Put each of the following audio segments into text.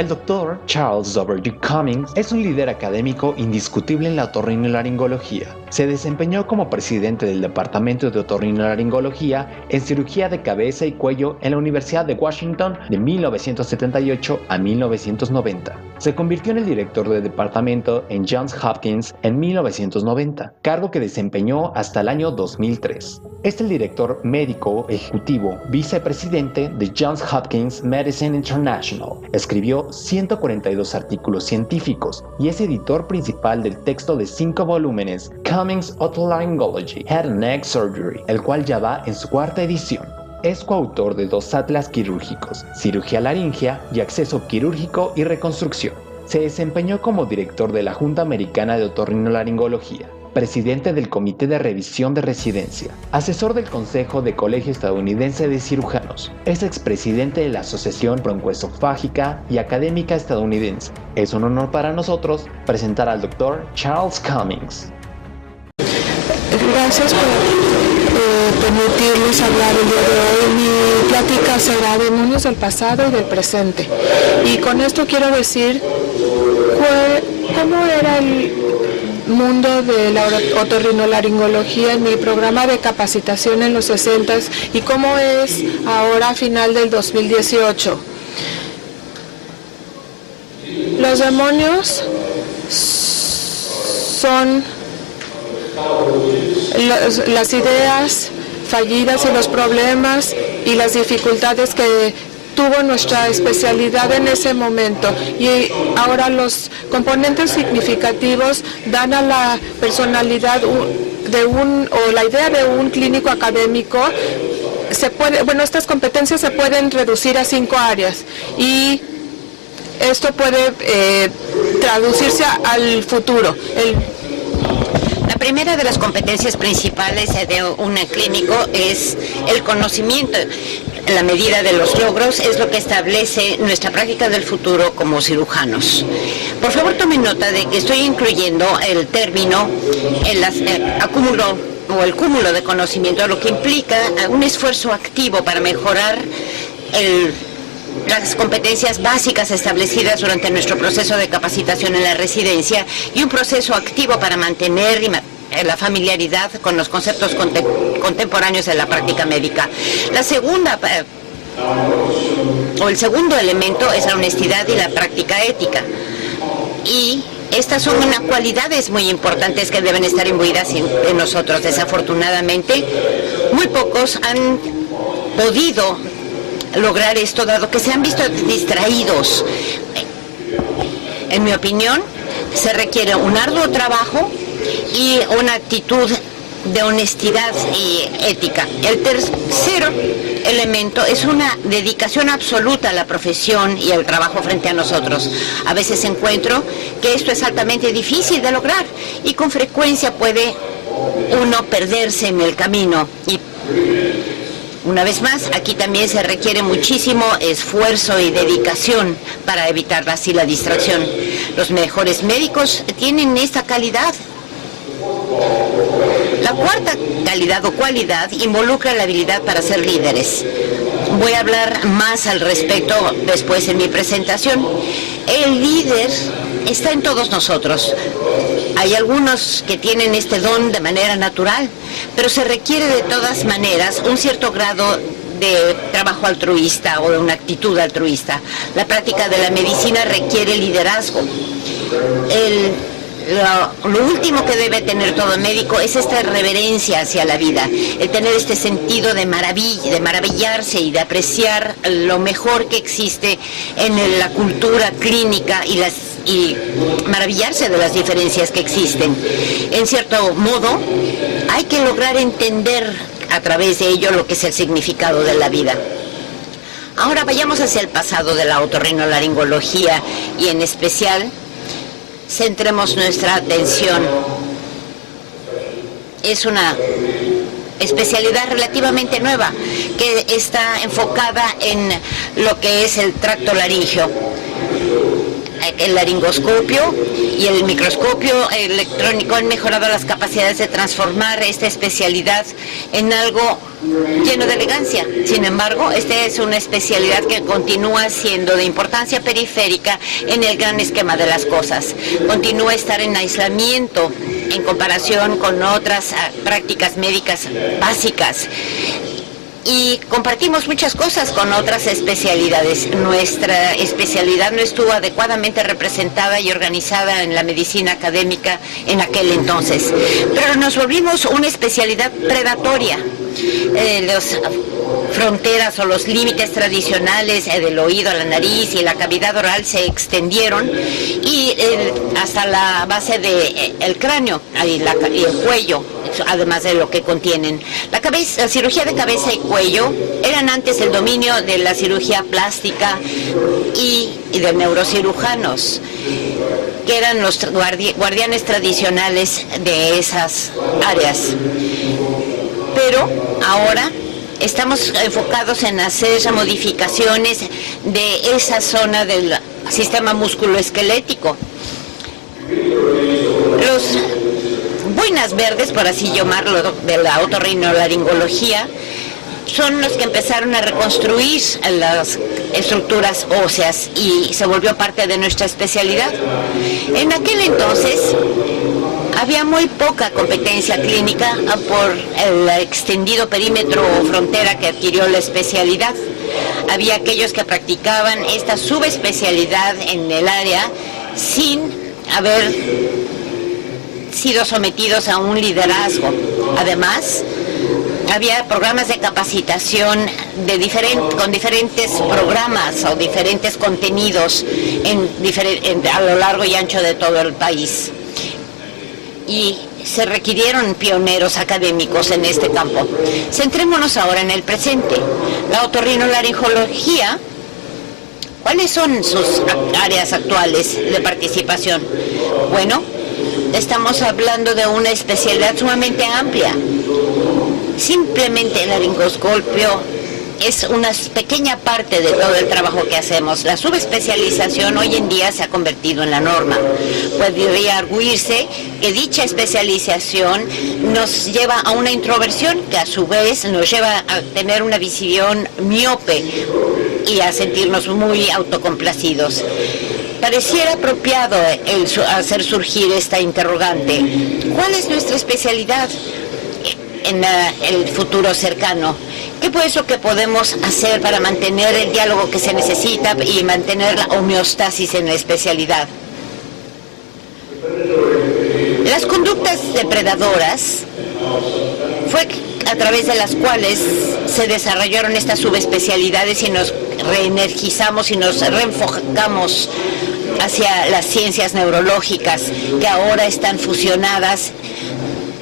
El Dr. Charles W. Cummings es un líder académico indiscutible en la otorrinolaringología. Se desempeñó como presidente del Departamento de Otorrinolaringología en Cirugía de Cabeza y Cuello en la Universidad de Washington de 1978 a 1990. Se convirtió en el director de departamento en Johns Hopkins en 1990, cargo que desempeñó hasta el año 2003. Es el director médico ejecutivo vicepresidente de Johns Hopkins Medicine International. Escribió 142 artículos científicos y es editor principal del texto de 5 volúmenes Cummings Otolaryngology, Head and Neck Surgery, el cual ya va en su 4ª edición. Es coautor de 2 atlas quirúrgicos, Cirugía laringea y Acceso quirúrgico y reconstrucción. Se desempeñó como director de la Junta Americana de Otorrinolaringología, presidente del Comité de Revisión de Residencia, asesor del Consejo de Colegio Estadounidense de Cirujanos, es expresidente de la Asociación Broncoesofágica y Académica Estadounidense. Es un honor para nosotros presentar al Dr. Charles Cummings. Gracias por permitirles hablar el día de hoy. Mi plática será de demonios del pasado y del presente. Y con esto quiero decir cómo era el mundo de la otorrinolaringología en mi programa de capacitación en los 60s y cómo es ahora a final del 2018. Los demonios son las ideas fallidas y los problemas y las dificultades que tuvo nuestra especialidad en ese momento, y ahora los componentes significativos dan a la personalidad o la idea de un clínico académico. Estas competencias se pueden reducir a 5 áreas y esto puede traducirse al futuro. La primera de las competencias principales de un clínico es el conocimiento. La medida de los logros es lo que establece nuestra práctica del futuro como cirujanos. Por favor, tomen nota de que estoy incluyendo el término acúmulo o el cúmulo de conocimiento, lo que implica un esfuerzo activo para mejorar las competencias básicas establecidas durante nuestro proceso de capacitación en la residencia y un proceso activo para mantener la familiaridad con los conceptos contemporáneos de la práctica médica. La segunda, o el segundo elemento es la honestidad y la práctica ética. Y estas son unas cualidades muy importantes que deben estar imbuidas en nosotros. Desafortunadamente, muy pocos han podido lograr esto, dado que se han visto distraídos. En mi opinión, se requiere un arduo trabajo y una actitud de honestidad y ética. El tercero elemento es una dedicación absoluta a la profesión y al trabajo frente a nosotros. A veces encuentro que esto es altamente difícil de lograr y con frecuencia puede uno perderse en el camino. Y una vez más, aquí también se requiere muchísimo esfuerzo y dedicación para evitar así la distracción. Los mejores médicos tienen esta calidad. La cuarta calidad o cualidad involucra la habilidad para ser líderes. Voy a hablar más al respecto después en mi presentación. El líder está en todos nosotros. Hay algunos que tienen este don de manera natural, pero se requiere de todas maneras un cierto grado de trabajo altruista o de una actitud altruista. La práctica de la medicina requiere liderazgo. Lo último que debe tener todo médico es esta reverencia hacia la vida, el tener este sentido de maravillarse y de apreciar lo mejor que existe en la cultura clínica y maravillarse de las diferencias que existen. En cierto modo, hay que lograr entender a través de ello lo que es el significado de la vida. Ahora vayamos hacia el pasado de la otorrinolaringología y en especial centremos nuestra atención. Es una especialidad relativamente nueva que está enfocada en lo que es el tracto laríngeo. el laringoscopio y el microscopio electrónico han mejorado las capacidades de transformar esta especialidad en algo lleno de elegancia. Sin embargo, esta es una especialidad que continúa siendo de importancia periférica en el gran esquema de las cosas. Continúa a estar en aislamiento en comparación con otras prácticas médicas básicas. Y compartimos muchas cosas con otras especialidades. Nuestra especialidad no estuvo adecuadamente representada y organizada en la medicina académica en aquel entonces. Pero nos volvimos una especialidad predatoria. Las fronteras o los límites tradicionales del oído a la nariz y la cavidad oral se extendieron y hasta la base del cráneo y el cuello, además de lo que contienen. La cirugía de cabeza y cuello eran antes el dominio de la cirugía plástica y de neurocirujanos, que eran los guardianes tradicionales de esas áreas. Pero ahora estamos enfocados en hacer modificaciones de esa zona del sistema musculoesquelético. Los boinas verdes, por así llamarlo, de la otorrinolaringología, son los que empezaron a reconstruir las estructuras óseas y se volvió parte de nuestra especialidad. En aquel entonces había muy poca competencia clínica por el extendido perímetro o frontera que adquirió la especialidad. Había aquellos que practicaban esta subespecialidad en el área sin haber sido sometidos a un liderazgo. Además, había programas de capacitación con diferentes programas o diferentes contenidos a lo largo y ancho de todo el país. Y se requirieron pioneros académicos en este campo. Centrémonos ahora en el presente. La otorrinolaringología, ¿cuáles son sus áreas actuales de participación? Bueno, estamos hablando de una especialidad sumamente amplia. Simplemente el laringoscopio es una pequeña parte de todo el trabajo que hacemos. La subespecialización hoy en día se ha convertido en la norma. Podría arguirse que dicha especialización nos lleva a una introversión que a su vez nos lleva a tener una visión miope y a sentirnos muy autocomplacidos. Pareciera apropiado hacer surgir esta interrogante. ¿Cuál es nuestra especialidad en el futuro cercano? ¿Qué es lo que podemos hacer para mantener el diálogo que se necesita y mantener la homeostasis en la especialidad? Las conductas depredadoras fue a través de las cuales se desarrollaron estas subespecialidades y nos reenergizamos y nos reenfocamos hacia las ciencias neurológicas que ahora están fusionadas.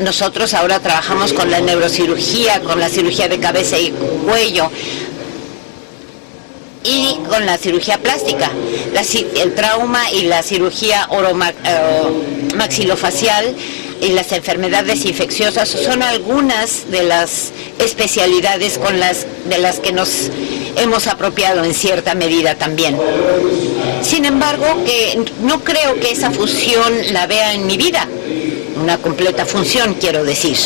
Nosotros ahora trabajamos con la neurocirugía, con la cirugía de cabeza y cuello y con la cirugía plástica. El trauma y la cirugía maxilofacial y las enfermedades infecciosas son algunas de las especialidades de las que nos hemos apropiado en cierta medida también. Sin embargo, no creo que esa fusión la vea en mi vida. Una completa función, quiero decir.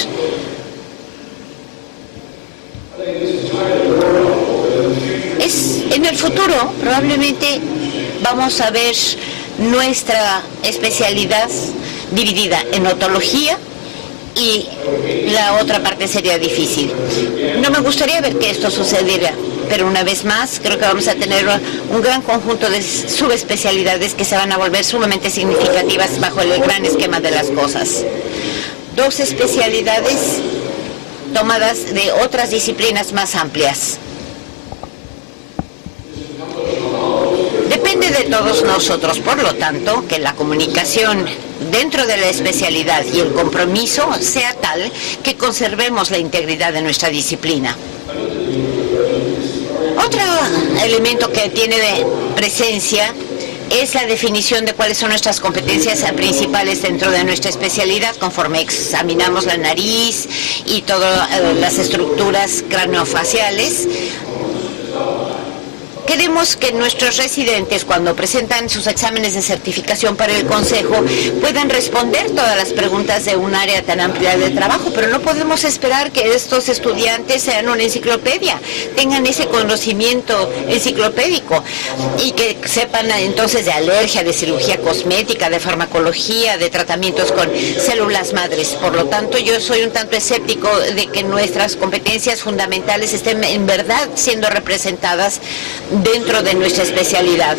En el futuro, probablemente vamos a ver nuestra especialidad dividida en otología y la otra parte sería difícil. No me gustaría ver que esto sucediera, pero una vez más creo que vamos a tener un gran conjunto de subespecialidades que se van a volver sumamente significativas bajo el gran esquema de las cosas. Dos especialidades tomadas de otras disciplinas más amplias. Depende de todos nosotros, por lo tanto, que la comunicación dentro de la especialidad y el compromiso sea tal que conservemos la integridad de nuestra disciplina. Otro elemento que tiene presencia es la definición de cuáles son nuestras competencias principales dentro de nuestra especialidad conforme examinamos la nariz y todas las estructuras craneofaciales. Queremos que nuestros residentes, cuando presentan sus exámenes de certificación para el Consejo, puedan responder todas las preguntas de un área tan amplia de trabajo, pero no podemos esperar que estos estudiantes sean una enciclopedia, tengan ese conocimiento enciclopédico y que sepan entonces de alergia, de cirugía cosmética, de farmacología, de tratamientos con células madres. Por lo tanto, yo soy un tanto escéptico de que nuestras competencias fundamentales estén en verdad siendo representadas dentro de nuestra especialidad.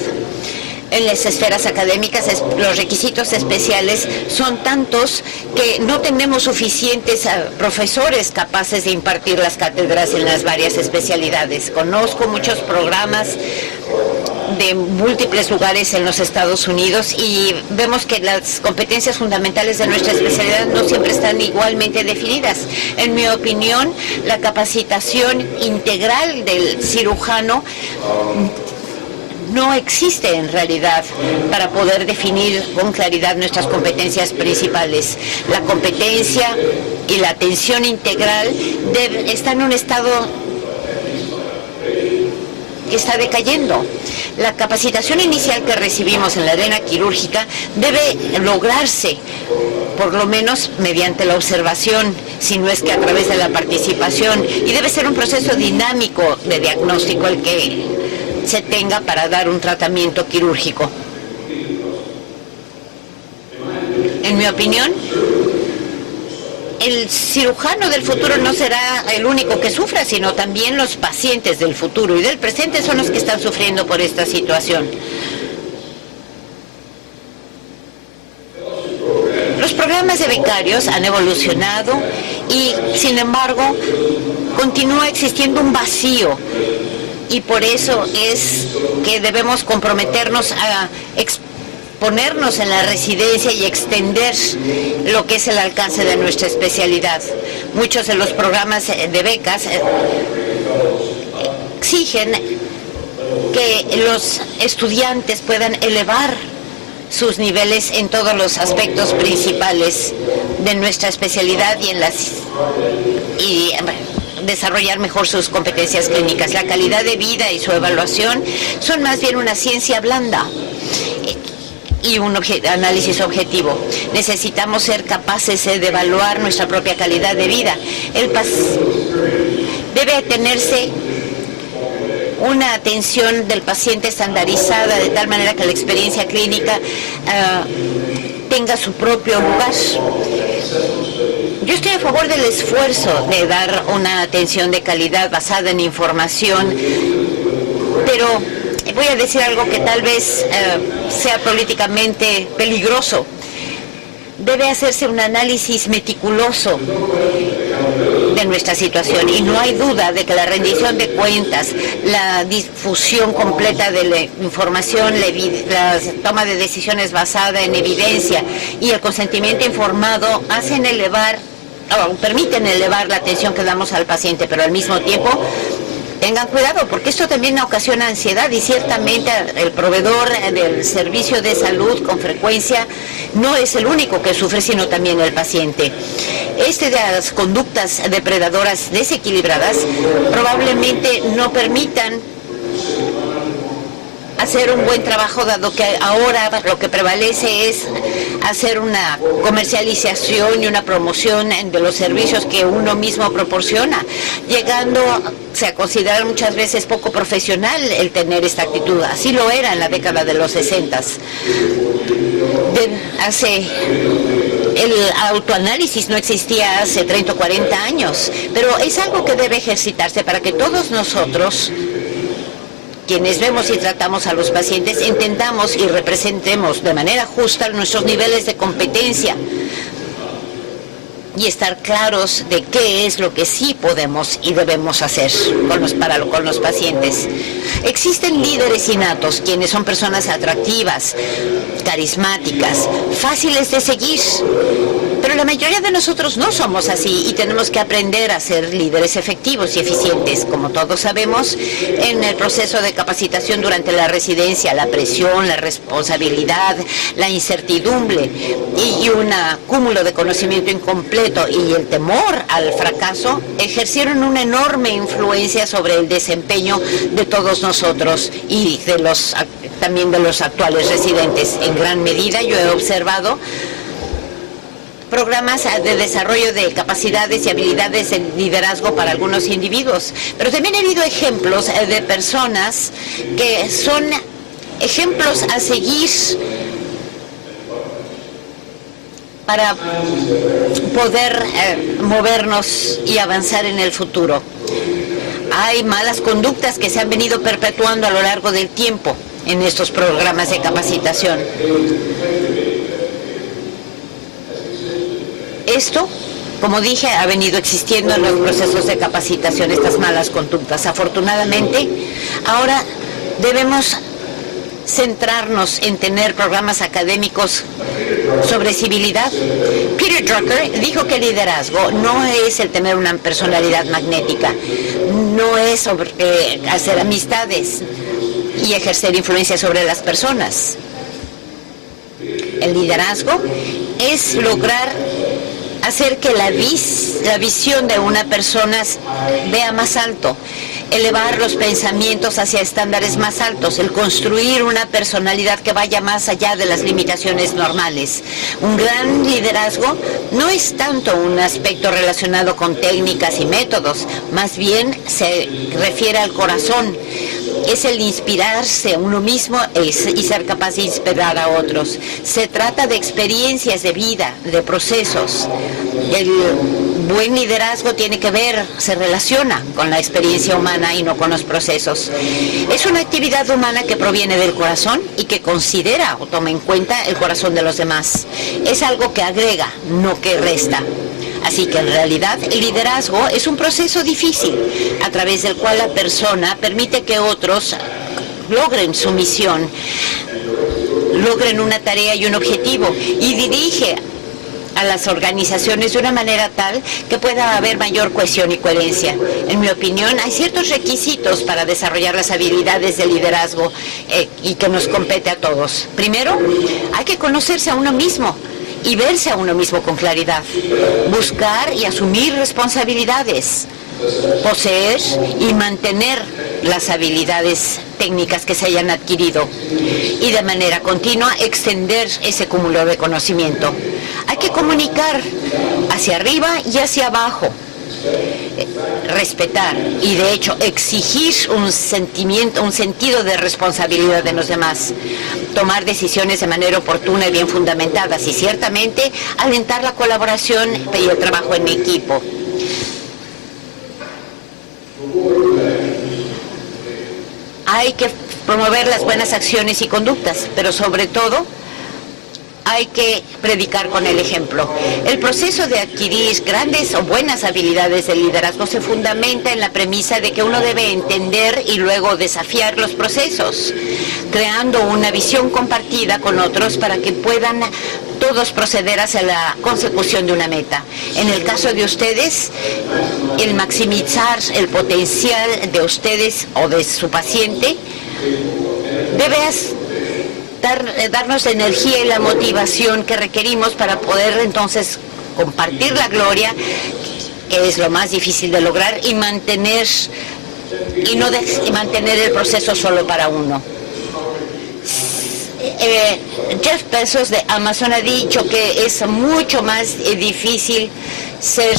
En las esferas académicas, los requisitos especiales son tantos que no tenemos suficientes profesores capaces de impartir las cátedras en las varias especialidades. Conozco muchos programas de múltiples lugares en los Estados Unidos y vemos que las competencias fundamentales de nuestra especialidad no siempre están igualmente definidas. En mi opinión, la capacitación integral del cirujano no existe en realidad para poder definir con claridad nuestras competencias principales. La competencia y la atención integral están en un estado que está decayendo. La capacitación inicial que recibimos en la arena quirúrgica debe lograrse, por lo menos mediante la observación, si no es que a través de la participación, y debe ser un proceso dinámico de diagnóstico el que se tenga para dar un tratamiento quirúrgico. En mi opinión, el cirujano del futuro no será el único que sufra, sino también los pacientes del futuro y del presente son los que están sufriendo por esta situación. Los programas de becarios han evolucionado y, sin embargo, continúa existiendo un vacío. Y por eso es que debemos comprometernos a exponernos en la residencia y extender lo que es el alcance de nuestra especialidad. Muchos de los programas de becas exigen que los estudiantes puedan elevar sus niveles en todos los aspectos principales de nuestra especialidad y desarrollar mejor sus competencias clínicas. La calidad de vida y su evaluación son más bien una ciencia blanda y un análisis objetivo. Necesitamos ser capaces de evaluar nuestra propia calidad de vida. Debe tenerse una atención del paciente estandarizada de tal manera que la experiencia clínica tenga su propio lugar. Yo estoy a favor del esfuerzo de dar una atención de calidad basada en información, pero voy a decir algo que tal vez sea políticamente peligroso. Debe hacerse un análisis meticuloso de nuestra situación y no hay duda de que la rendición de cuentas, la difusión completa de la información, la toma de decisiones basada en evidencia y el consentimiento informado permiten elevar la atención que damos al paciente, pero al mismo tiempo tengan cuidado porque esto también ocasiona ansiedad y ciertamente el proveedor del servicio de salud con frecuencia no es el único que sufre, sino también el paciente. De las conductas depredadoras desequilibradas probablemente no permitan hacer un buen trabajo, dado que ahora lo que prevalece es hacer una comercialización y una promoción de los servicios que uno mismo proporciona, llegándose a considerar muchas veces poco profesional el tener esta actitud. Así lo era en la década de los 60. El autoanálisis no existía hace 30 o 40 años, pero es algo que debe ejercitarse para que todos nosotros, quienes vemos y tratamos a los pacientes, entendamos y representemos de manera justa nuestros niveles de competencia y estar claros de qué es lo que sí podemos y debemos hacer con los pacientes. Existen líderes innatos, quienes son personas atractivas, carismáticas, fáciles de seguir, pero la mayoría de nosotros no somos así y tenemos que aprender a ser líderes efectivos y eficientes. Como todos sabemos, en el proceso de capacitación durante la residencia, la presión, la responsabilidad, la incertidumbre y un cúmulo de conocimiento incompleto respeto y el temor al fracaso ejercieron una enorme influencia sobre el desempeño de todos nosotros y también de los actuales residentes. En gran medida yo he observado programas de desarrollo de capacidades y habilidades de liderazgo para algunos individuos, pero también he habido ejemplos de personas que son ejemplos a seguir para poder movernos y avanzar en el futuro. Hay malas conductas que se han venido perpetuando a lo largo del tiempo en estos programas de capacitación. Esto, como dije, ha venido existiendo en los procesos de capacitación, estas malas conductas. Afortunadamente, ahora debemos centrarnos en tener programas académicos sobre civilidad. Peter Drucker dijo que el liderazgo no es el tener una personalidad magnética, no es sobre hacer amistades y ejercer influencia sobre las personas. El liderazgo es lograr hacer que la visión de una persona vea más alto, elevar los pensamientos hacia estándares más altos, el construir una personalidad que vaya más allá de las limitaciones normales. Un gran liderazgo no es tanto un aspecto relacionado con técnicas y métodos, más bien se refiere al corazón. Es el inspirarse a uno mismo y ser capaz de inspirar a otros. Se trata de experiencias de vida, de procesos. El buen liderazgo tiene que ver, se relaciona con la experiencia humana y no con los procesos. Es una actividad humana que proviene del corazón y que considera o toma en cuenta el corazón de los demás. Es algo que agrega, no que resta. Así que en realidad el liderazgo es un proceso difícil a través del cual la persona permite que otros logren su misión, logren una tarea y un objetivo y dirige a las organizaciones de una manera tal que pueda haber mayor cohesión y coherencia. En mi opinión, hay ciertos requisitos para desarrollar las habilidades de liderazgo y que nos compete a todos. Primero, hay que conocerse a uno mismo y verse a uno mismo con claridad, buscar y asumir responsabilidades, poseer y mantener las habilidades técnicas que se hayan adquirido y de manera continua extender ese cúmulo de conocimiento. Hay que comunicar hacia arriba y hacia abajo, respetar y de hecho exigir un sentido de responsabilidad de los demás, tomar decisiones de manera oportuna y bien fundamentadas y ciertamente alentar la colaboración y el trabajo en equipo. Hay que promover las buenas acciones y conductas, pero sobre todo hay que predicar con el ejemplo. El proceso de adquirir grandes o buenas habilidades de liderazgo se fundamenta en la premisa de que uno debe entender y luego desafiar los procesos, creando una visión compartida con otros para que puedan todos proceder hacia la consecución de una meta. En el caso de ustedes, el maximizar el potencial de ustedes o de su paciente debe darnos la energía y la motivación que requerimos para poder entonces compartir la gloria, que es lo más difícil de lograr, y mantener el proceso solo para uno. Jeff Bezos de Amazon ha dicho que es mucho más difícil ser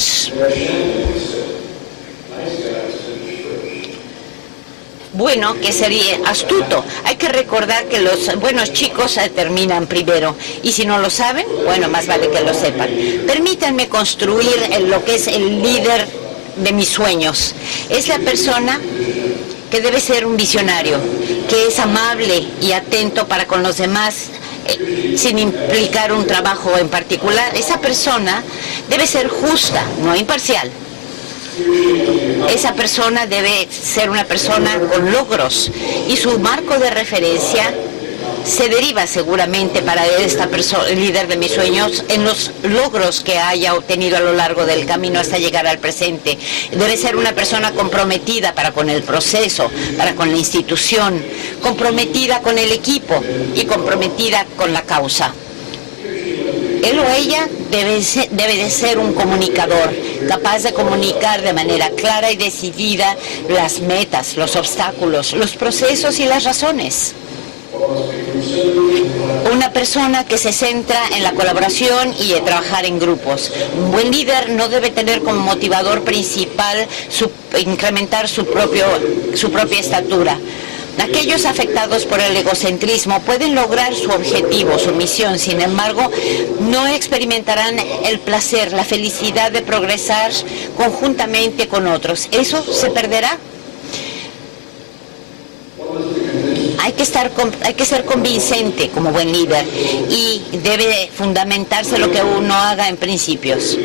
bueno que sería astuto. Hay que recordar que los buenos chicos terminan primero y si no lo saben, bueno, más vale que lo sepan. Permítanme construir lo que es el líder de mis sueños. Es la persona que debe ser un visionario, que es amable y atento para con los demás, sin implicar un trabajo en particular. Esa persona debe ser justa, no imparcial. Esa persona debe ser una persona con logros y su marco de referencia se deriva seguramente para esta persona, el líder de mis sueños, en los logros que haya obtenido a lo largo del camino hasta llegar al presente. Debe ser una persona comprometida para con el proceso, para con la institución, comprometida con el equipo y comprometida con la causa. Él o ella debe de ser un comunicador, capaz de comunicar de manera clara y decidida las metas, los obstáculos, los procesos y las razones. Una persona que se centra en la colaboración y en trabajar en grupos. Un buen líder no debe tener como motivador principal incrementar su propia estatura. Aquellos afectados por el egocentrismo pueden lograr su objetivo, su misión, sin embargo, no experimentarán el placer, la felicidad de progresar conjuntamente con otros. Eso se perderá. Hay que ser convincente como buen líder y debe fundamentarse lo que uno haga en principios.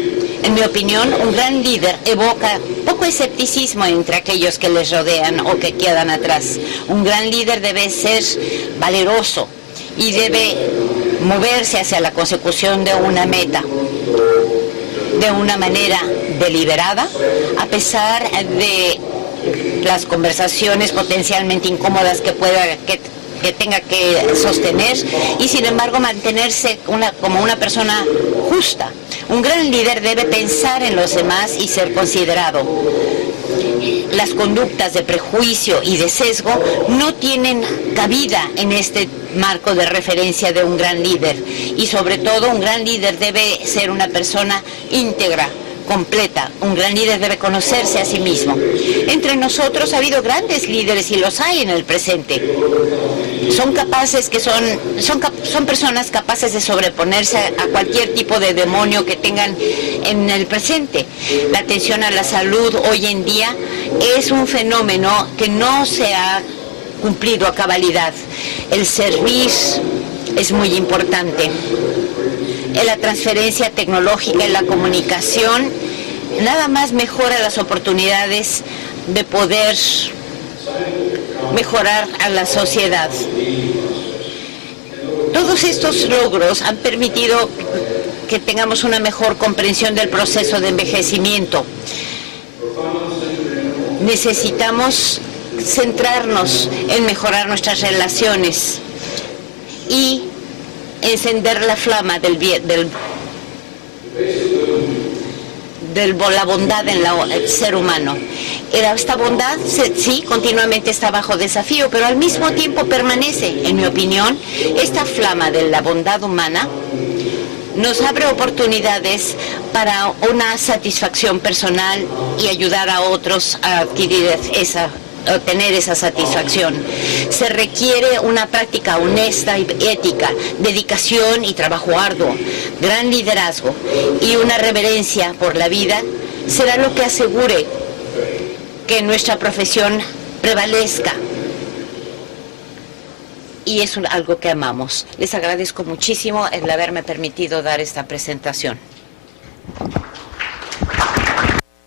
En mi opinión, un gran líder evoca poco escepticismo entre aquellos que les rodean o que quedan atrás. Un gran líder debe ser valeroso y debe moverse hacia la consecución de una meta de una manera deliberada, a pesar de las conversaciones potencialmente incómodas que tenga que sostener, y sin embargo mantenerse como una persona justa. Un gran líder debe pensar en los demás y ser considerado. Las conductas de prejuicio y de sesgo no tienen cabida en este marco de referencia de un gran líder, y sobre todo un gran líder debe ser una persona íntegra, completa. Un gran líder debe conocerse a sí mismo. Entre nosotros ha habido grandes líderes y los hay en el presente. Son personas capaces de sobreponerse a cualquier tipo de demonio que tengan en el presente. La atención a la salud hoy en día es un fenómeno que no se ha cumplido a cabalidad. El servir es muy importante. En la transferencia tecnológica y la comunicación nada más mejora las oportunidades de poder mejorar a la sociedad. Todos estos logros han permitido que tengamos una mejor comprensión del proceso de envejecimiento. Necesitamos centrarnos en mejorar nuestras relaciones y encender la flama la bondad en el ser humano. Esta bondad, sí, continuamente está bajo desafío, pero al mismo tiempo permanece. En mi opinión, esta flama de la bondad humana nos abre oportunidades para una satisfacción personal y ayudar a otros a obtener esa satisfacción. Se requiere una práctica honesta y ética, dedicación y trabajo arduo, gran liderazgo y una reverencia por la vida será lo que asegure que nuestra profesión prevalezca. Y es algo que amamos. Les agradezco muchísimo el haberme permitido dar esta presentación.